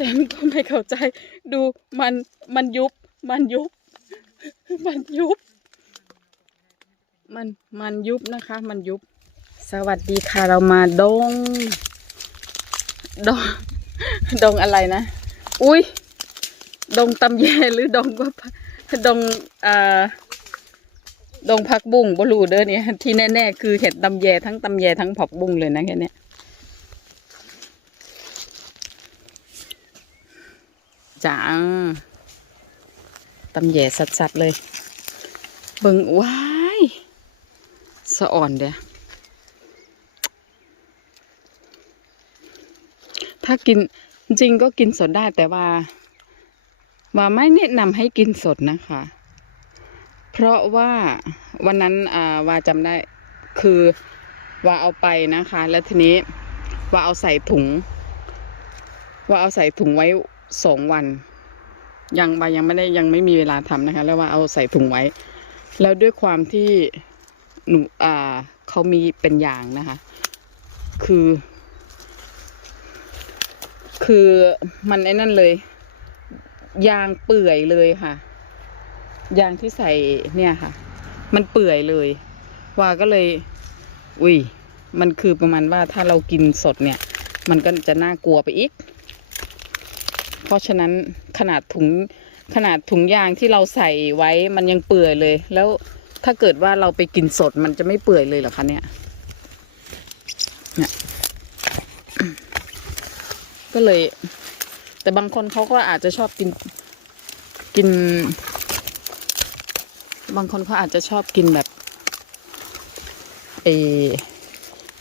ฉันก็ไม่เข้าใจ ดูมันมันยุบ มันยุบ มันยุบ มันมันยุบนะคะ มันยุบ สวัสดีค่ะเรามาดง ดง ดงอะไรนะ อุ้ยดงตำแยหรือดงว่าดงอ่าดงผักบุ้งบรูเด้อเนี่ยที่แน่ๆคือเห็ดตำแยทั้งตำแยทั้งผักบุ้งเลยนะแค่นี้ จ้าตำแย่สัดๆเลย เบิ่งว้ายสะอ่อนเดียถ้ากินจริงก็กินสดได้แต่ว่า ว่าไม่แนะนำให้กินสดนะคะ เพราะว่าวันนั้นว่าจำได้คือว่าเอาไปนะคะ แล้วทีนี้ว่าเอาใส่ถุง ว่าเอาใส่ถุงไว้ สองวัน ยังบยังไม่ได้ยังไม่มีเวลาทำนะคะ แล้วว่าเอาใส่ถุงไว้ แล้วด้วยความที่หนูอ่าเขามีเป็นยางนะคะ คือ คือมันไอ้นั่นเลย ยางเปื่อยเลยค่ะ ยางที่ใส่เนี่ยค่ะ มันเปื่อยเลย ว่าก็เลย อุ้ยมันคือประมาณว่าถ้าเรากินสดเนี่ย มันก็จะน่ากลัวไปอีก เพราะฉะนั้นขนาดถุงขนาดถุงยางที่เราใส่ไว้มันยังเปื่อยเลย แล้วถ้าเกิดว่าเราไปกินสดมันจะไม่เปื่อยเลยเหรอคะเนี่ยเนี่ยก็เลย แต่บางคนเขาก็อาจจะชอบกินกิน บางคนเขาอาจจะชอบกินแบบเออ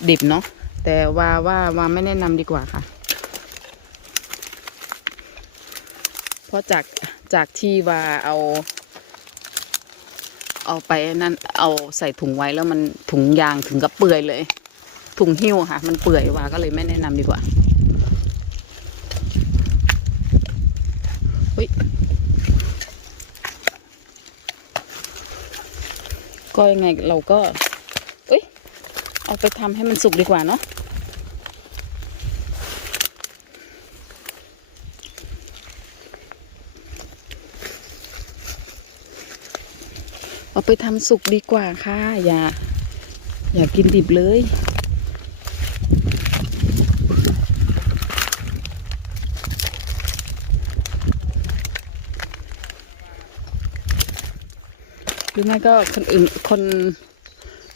ดิบเนาะแต่ว่าว่าว่าไม่แนะนำดีกว่าค่ะ เพราะจากจากที่ว่าเอา เอาไปนั่นเอาใส่ถุงไว้แล้วมันถุงยางถึงกับเปื่อยเลย ถุงหิ้วค่ะ มันเปื่อยว่าก็เลยไม่แนะนำดีกว่าเฮ้ยก็ยังไงเราก็เอ้ยเอาไปทำให้มันสุกดีกว่าเนาะ เอา ไปทำสุกดีกว่าค่ะ อย่า อย่ากินดิบเลย หรือไม่ก็คนอื่นคน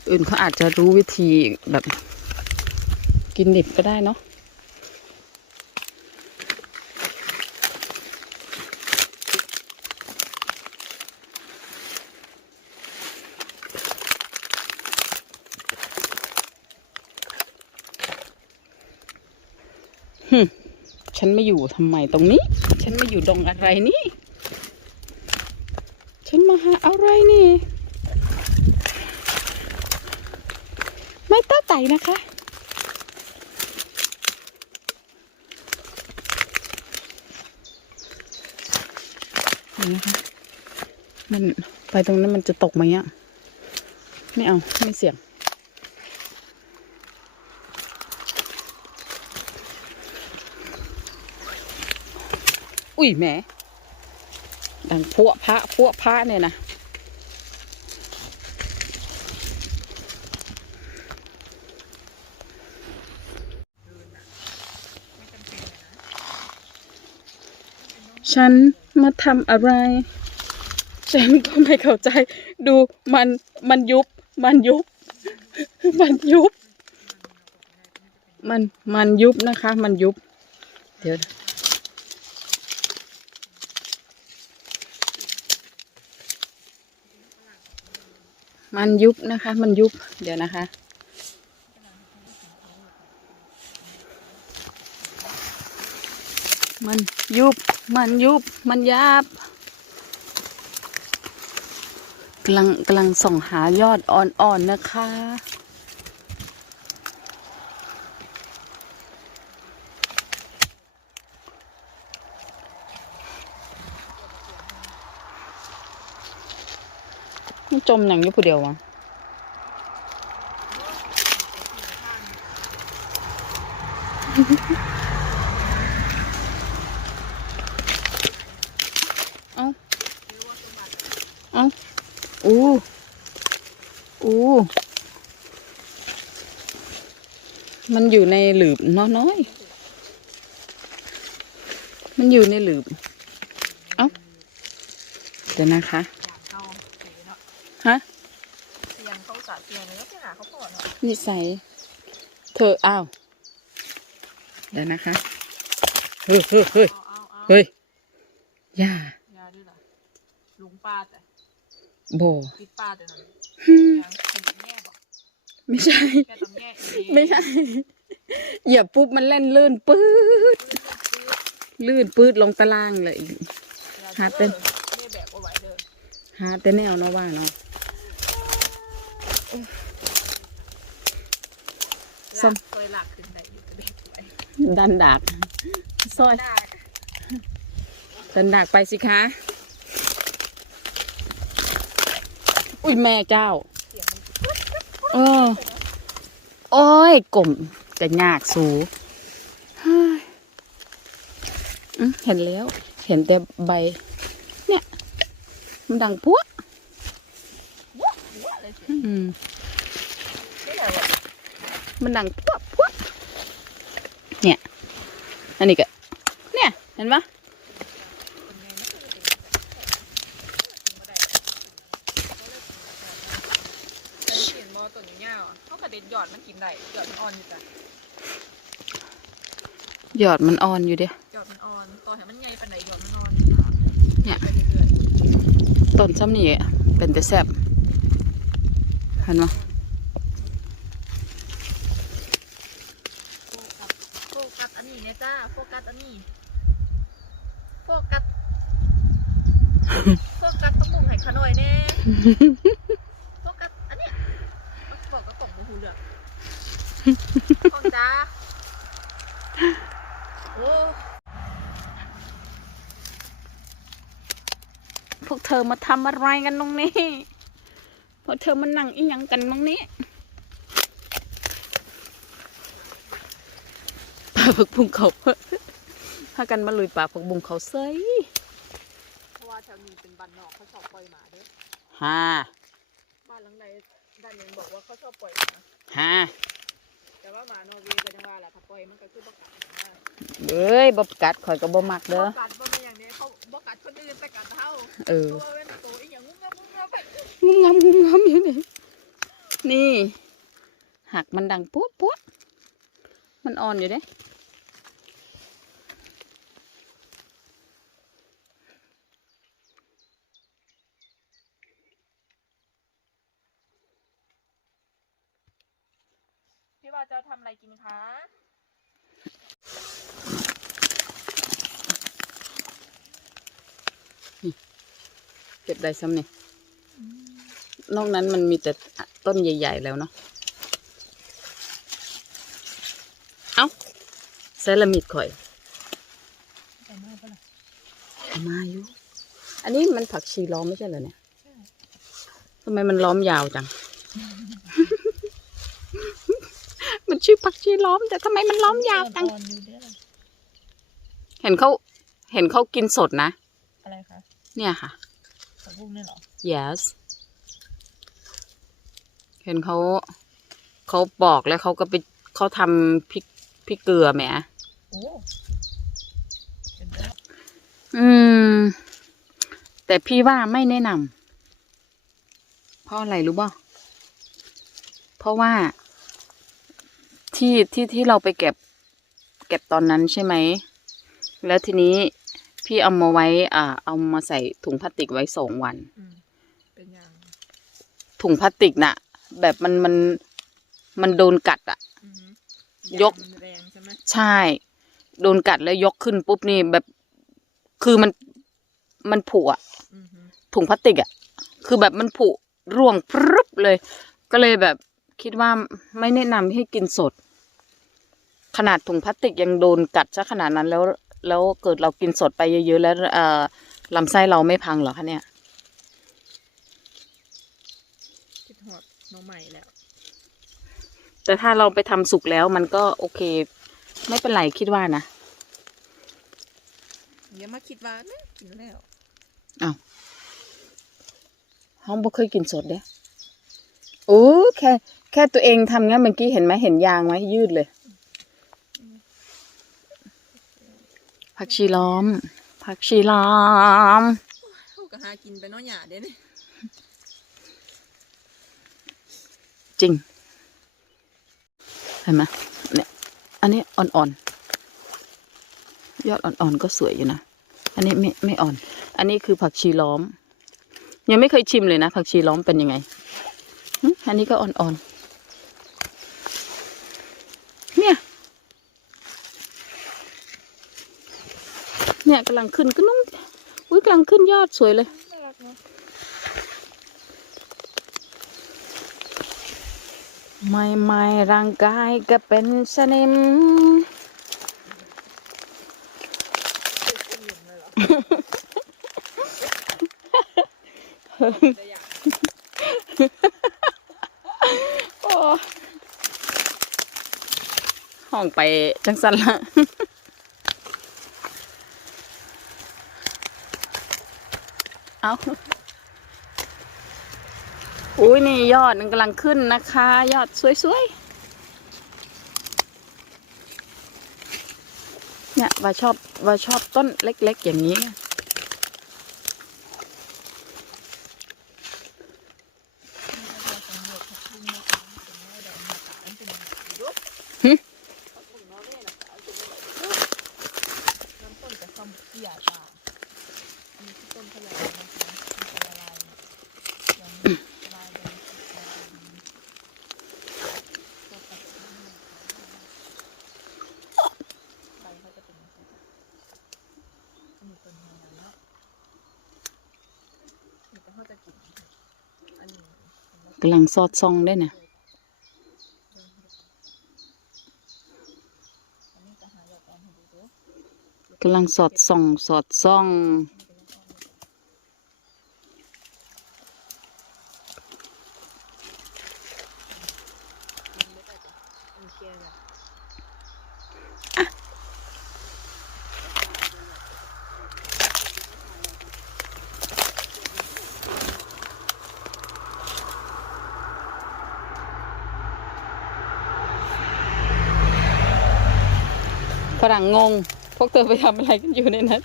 อื่นเขาอาจจะรู้วิธีแบบกินดิบก็ได้เนาะ ฉันไม่อยู่ทำไมตรงนี้ ฉันมาอยู่ดงอะไรนี่ ฉันมาหาอะไรนี่ ไม่ต้าไต่นะคะ นี่นะคะมันไปตรงนั้นมันจะตกไหมอะ ไม่เอา ไม่เสี่ยง อุ้ยแหมดังพวกพระพวกพระเนี่ยนะฉันมาทำอะไร ฉันก็ไม่เข้าใจ ดูมันมันยุบ มันยุบ มันยุบ มันมันยุบนะคะ มันยุบ เดี๋ยว มันยุบนะคะ มันยุบ เดี๋ยวนะคะ มันยุบ มันยุบ มันยับกำลังกำลังส่องหายอดอ่อนๆนะคะ จมหนังอยู่ผู้เดียววะเอาเอาอู้อู้มันอยู่ในหลืบน้อยน้อยมันอยู่ในหลืบ เอา้า เดี๋ยวนะคะ ฮะเสียงเขาสะเสียงเลยก็ไปหาเขาพอเนาะนิสัยเธออ้าวเดี๋ยวนะคะ เฮ้ยเฮ้ยเฮ้ยเอาเอาเอาเฮ้ยอย่ายาด้วยเหรอลุงป้าแต่โบติดป้าแต่นั่นฮึ่มยังเป็นแง่บอกไม่ใช่แกต้องแง่เองไม่ใช่เหยียบปุ๊บมันเล่นลื่นปื๊ดลื่นปื๊ดลงตารางเลย หาเต้น แม่แบบเอาไว้เด้อ หาแต่แนวเนาะว่าเนาะ ส้มลากซอยหลักขึ้นได้อยู่กระเด็นไปดันดากซอยได้ดันดากไปสิคะ อุ้ยแม่เจ้าเสียงมันเออ โอ้ยกลมจะยากสูเฮ้ยอื้อเห็นแล้ว เห็นแต่ใบ เนี่ย มันดังพวก ว้าวว้าวเลยเสียง อืมนี่แหละวะมันดังพวกพวกเนี่ย อันนี้ก็ เนี่ย เห็นปะเป็นไงนะคือเป็นกินบ่ได้แต่เสียงมอตัวนี้ยาวอะเขากระเด็นหยอดมันกินได้หยอดมันอ่อนอยู่จ้ะหยอดมันอ่อนอยู่เดียหยอดมันอ่อนต่อให้มันใหญ่ปานใดหยอดมันอ่อนเนี่ยไปเรื่อยต้นซ้ำนี่เป็นแต่แซ่บ เห็นปะๆโฟกัสโฟกัสอันนี้เนี่ยจ้าโฟกัสอันนี้โฟกัสโฟกัสต้องมุงให้ขาหน่อยแน่โฟกัสอันเนี้ยบอกก็กล่องโมหูเหลืองของจ้าโอ้พวกเธอมาทำอะไรกันตรงนี้ พวกเธอมานั่งอีหยังกันตรงนี้ปลาผักบุ้งเขาพากันมาลุยปลาผักบุ้งเขาเซยเพราะว่าแถวนี้เป็นบ้านนอกเขาชอบปล่อยหมาเด้อฮ่าบ้านหลังใดด้านหนึงบอกว่าเขาชอบปล่อยหมาฮ่า แต่ว่าหมานอร์เวย์ก็ยังว่าแหละถ้าปล่อยมันก็คือบ่กัดนะเอ้ยบบกัดข่อยก็บ่มักเด้อบ่กัดบ่เป็นอย่างนี้เขาบ่กัดคนอื่นแต่กัดเฮาเออเพราะว่าเว้นโตอีหยังงุ้มงำงุ้มงำงุมงำงุมงำอยู่นี่นี่หักมันดังปุ๊บปุ๊บมันอ่อนอยู่เด้ พี่ว่าจะทำอะไรกินคะ เก็บได้ซ้ำนี่นอกนั้นมันมีแต่ต้นใหญ่ ๆ แล้วเนาะ เอ้าเซรามิดข่อยแต่มาปะล่ะเอามาอยู่อันนี้มันผักชีล้อมไม่ใช่เหรอเนี่ยทำไมมันล้อมยาวจังมัน ชื่อผักชีล้อม แต่ทำไมมันล้อมยาวจังอ่อนอยู่เด้อเห็นเขาเห็นเขากินสดนะ อะไรคะ เนี่ยค่ะผักบุ้งเนี่ยเหรอ yes เห็นเขาเขาปอกแล้วเขาก็ไปเขาทำพริกพริกเกลือแหมโอ้เป็นไปได้อืม แต่พี่ว่าไม่แนะนำเพราะอะไรรู้ป่ะเพราะว่า ที่ที่ที่เราไปเก็บ เก็บตอนนั้นใช่ไหม แล้วทีนี้พี่เอามาไว้ อ่า เอามาใส่ถุงพลาสติกไว้สองวันอืมเป็นอย่างถุงพลาสติกน่ะ แบบมันมันมันโดนกัดอะอือหืยกางมันแรงใช่ไหมใช่ โดนกัดแล้วยกขึ้นปุ๊บนี่แบบคือมันมันผุอะอือหือถุงพลาสติกอะคือแบบมันผุร่วงพรึบเลย ก็เลยแบบ คิดว่าไม่แนะนำให้กินสด ขนาดถุงพลาสติกยังโดนกัดซะขนาดนั้นแล้ว แล้วเกิดเรากินสดไปเยอะๆ แล้วเอ่อลำไส้เราไม่พังเหรอคะเนี่ยคิดหอดน้องใหม่แล้ว แต่ถ้าเราไปทำสุกแล้วมันก็โอเค ไม่เป็นไรคิดว่านะอย่ามาคิดว่านะกินแล้วอ้าวห้องบ่เคยกินสดเด้ โอ้แค่แค่ตัวเองทำงั้นเมื่อกี้เห็นไหมเห็นยางไหมยืดเลย ผักชีล้อม ผักชีล้อมเขาก็หากินไปเนาะหยาเด้นี่จริง เห็นไหมเนี่ย อันนี้อ่อนๆ ยอดอ่อนๆก็สวยอยู่นะ อันนี้ไม่ไม่อ่อน อันนี้คือผักชีล้อม ยังไม่เคยชิมเลยนะ ผักชีล้อมเป็นยังไงหึ อันนี้ก็อ่อนๆ เนี่ย เนี่ยกำลังขึ้นก็นุ่งอุ้ยกำลังขึ้นยอดสวยเลยไม่ไม่ร่างกายก็เป็นสนิม แต่อยาก โอ้ห้ องไปจังสันละเอาอุ้ยนี่ยอดมันกำลังขึ้นนะคะ ยอดสวยๆ เนี่ยว่าชอบว่าชอบต้นเล็ก ๆ อย่าง น้ำต้นจะ กี่ยจ้าอันนี้คือต้นพะยานะคะมันจะละลายอย่างนี้ละลายเลยใบเขาจะเป็นอย่างนี้อันนี้ต้นพะยาเนาะนี่ก็เขาจะกินอันนี้กำลังสอดส่องได้เนี่ย อันนี้จะหาหยอดแอนให้ดูเด้อ กำลังสอดส่อง สอดส่อง มันเกลียร์แบบ ฝรั่งงง พวกเธอไปทำอะไรกันอยู่ในนั้น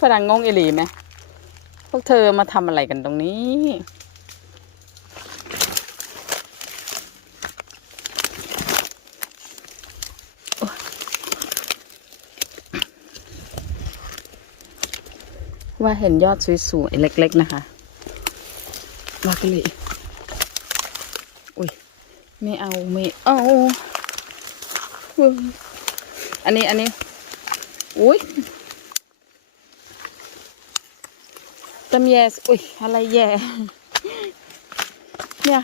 ฝรั่งงงเอหลีไหมพวกเธอมาทำอะไรกันตรงนี้ ว่าเห็นยอดสวยๆเล็ก ๆ นะคะว่ากันเลยอุ้ย ไม่เอาไม่เอาอันนี้อันนี้อุ้ยตำแยสอุ้ยอะไรแย่เนี่ย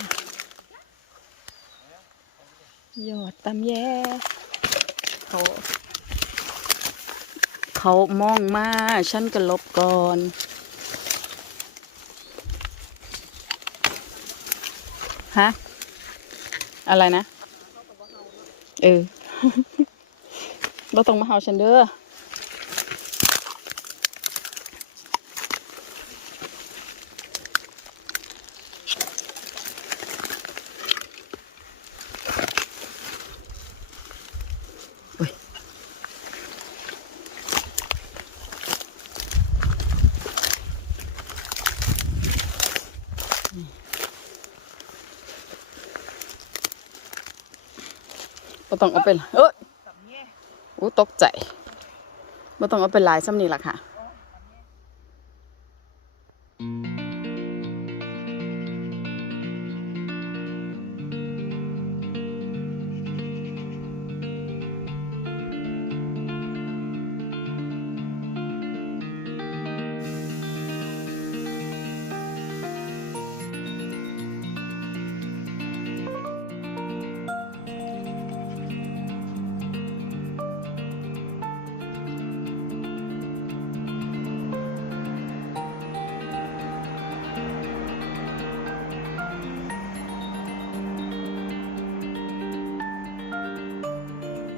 ยอดตำแยเขาเขามองมาฉันก็ลบก่อนฮะ อะไรนะ เออเราต้องมาเฮาฉันเด้อ บ่ต้องเอาไปเอ้ยอู้ตกใจบ่ต้องเอาไปหลายซ้ำนี่ล่ะค่ะ